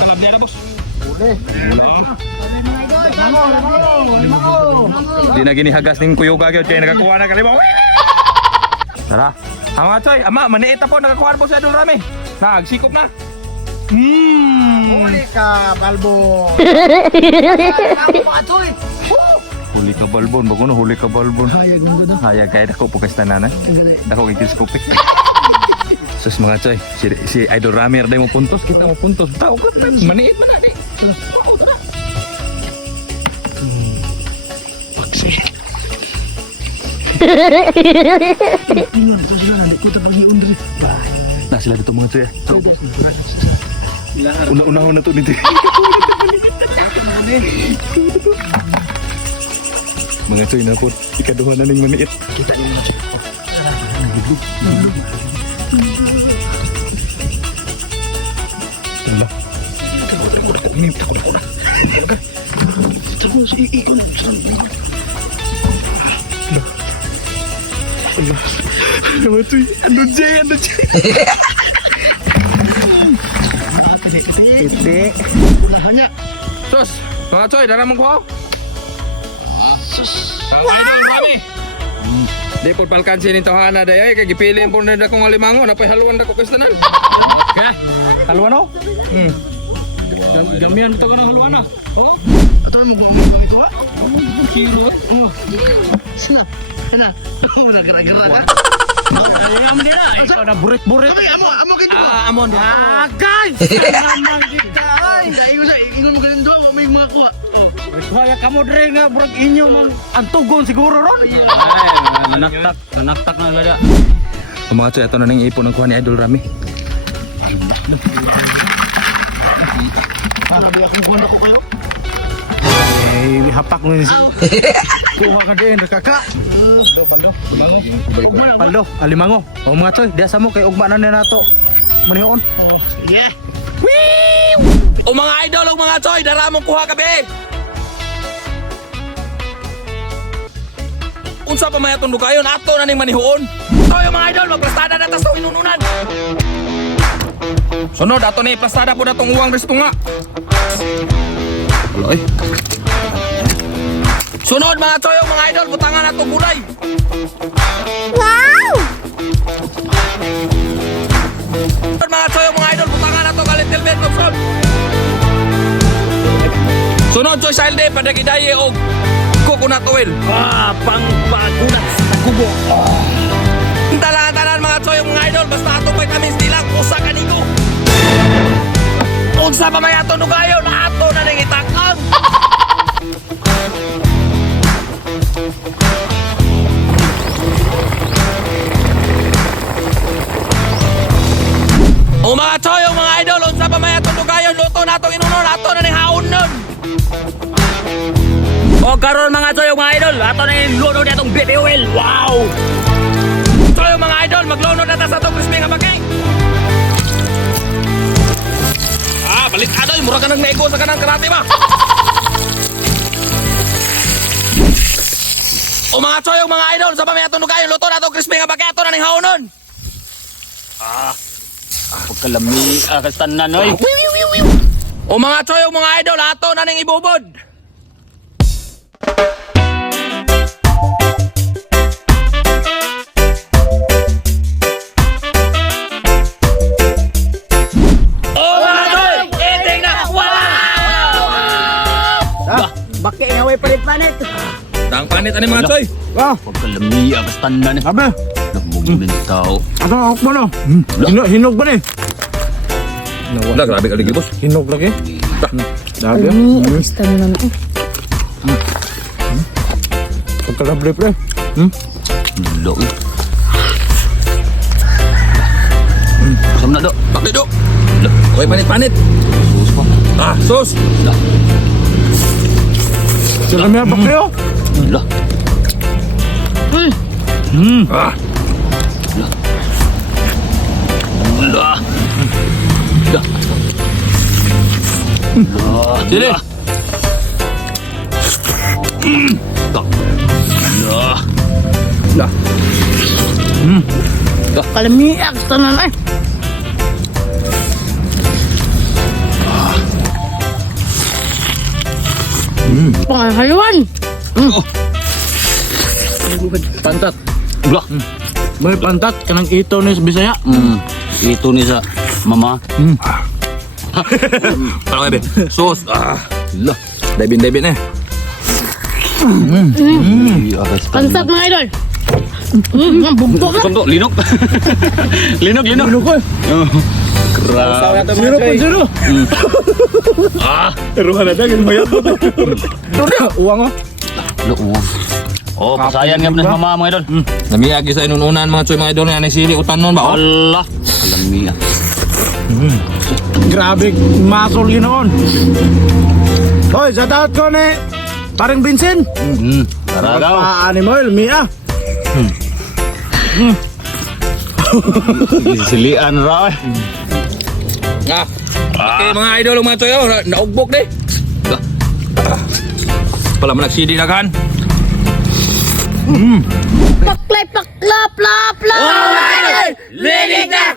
Kalabya na, boss. Di na ginihagas ning kuyog agad kaya nakakuha na kalimaw. Tara. Ang mga choy, ama, maniita po, nakakuha po si Idol Rami. Nagsikop na. Huli ka, Balbo. Huli ka balbon, bago na huli ka balbon. Hayag kaya dako po kastanan. Dako kay teleskopik. Sus mga choy, si Idol Rami arday mo puntos, kita mo puntos. Tao ka, maniit man na di. Paksi. Nah sila dito mga choy. Una-una to dito. Mga choy na po, ikaduha na ning maniit. Kita din mo. Allah. Ini takut. Terus ikon Ano choy? Ano jay? Titik. Ulahannya. Sus, mga choy, dara mong kuhaw. Ang Idol Rami. Di po palkansin ni Tohana day kay gipili po na akong alimango napay haluan dako kastanan. Ka? Haluan no? Gamihan ito ka ng haluan na. Oh, Ito mo bang ito ha? kirot. Sana. Nagara-gara ka. Ayaw mo nila. Ikaw na burik-burik. Amo kayo. Amon. Guys! Naman kita. Ingon mo ganun doon, may mga kuha. Kaya kamo dre nga, burag inyo mang antugon siguro ron. Ay, nanaktak na lada. Mga choy, ito na nang ipon ng kuha ni Idol Rami. Sabi akong kuha na ko kayo. Eh, hapak mo yun siya. Kuha ka din, kakak. Paldo, alimango. O mga choy, diasa mo kay ugma na nila nato. Manihoon. Yeah. O mga idol, o mga choy, dara mong kuha kabe. Unsa pa may atong dugayon, ato na ning manihuon. So yung mga idol, magplastada na tas inununan. Sunod, ato na iplastada po na tong uwang resto nga. Aloy. Sunod mga choy, yung mga idol, butangan na itong gulay. Wow! Sunod mga choy, yung mga idol, butangan na itong little bit of salt. Sunod choy sa ilde, padagidaye o coconut oil. Pangpagunat sa kubo. Talaan mga choy, yung mga idol, basta atong vitamins nilang usa kanigo. Unsa pa may ato nugayon, ato na ning itakang. O mga choy, yung mga idol, unsa pa may ato nugayon, luto na atong inunon, ato na ning haon nun. O karon mga choy, mga idol, ato na yung luno niya itong BTOL. Wow! So yung mga idol, magluno na ta sa itong crispy nga bagay. Balik adoy, mura ka nang naigo sa kanang karate ba? O mga choy, yung mga idol, sa pamaya tunog kayo, luto na itong crispy nga bagay, ato na ning haonon. Pagkalami, kastanan, oy. O mga choy, yung mga idol, ato na ning ibubod. Bakit nga way palit-palit? Dang panit ani mga choy. Pagkalami, kastanan. Abe. Nagmumunin tao. Ano ako mo no? Hinog ba ni? Wala, grabe ka lagi boss. Hinog lagi. Dami. Gusto mo naman eh. Pagkalabre pre. Lo. Sam na do. Bakit do? Okay, panit-panit. Sus pa. Sus. Sila may abak kayo. Lah. Ah. Lah. Lah. Sini. Lah. Lah. Lah. Lah. Kalamiak sa tanan ay. Panghaluan. Pantat. Blok. May pantat kanang ito ni sa Bisaya. Ito ni sa mama. Parang kabe. Sos. Lah. Daibin eh. Pansat mga idol. Bugto mo. Contoh linok. linok. Linok ko. Grabe. Zero. Ruhan na daging mayat mo. Uwang oh. Oh, pasayan nga sa mama mga idol. Namiyagi sa inununan mga choy mga idol na nagsili utan nun ba? Allah. Kalamiak. Grabe, masol ginoon. Hoy, sa taot ko ni parang Vincent. Taragaw. Animal, Mia. Silian ra. Okay mga idol mga choy oh, naugbok di. Pala man nagsili na kan. Paklay, pakla, pla, pla. Linig na!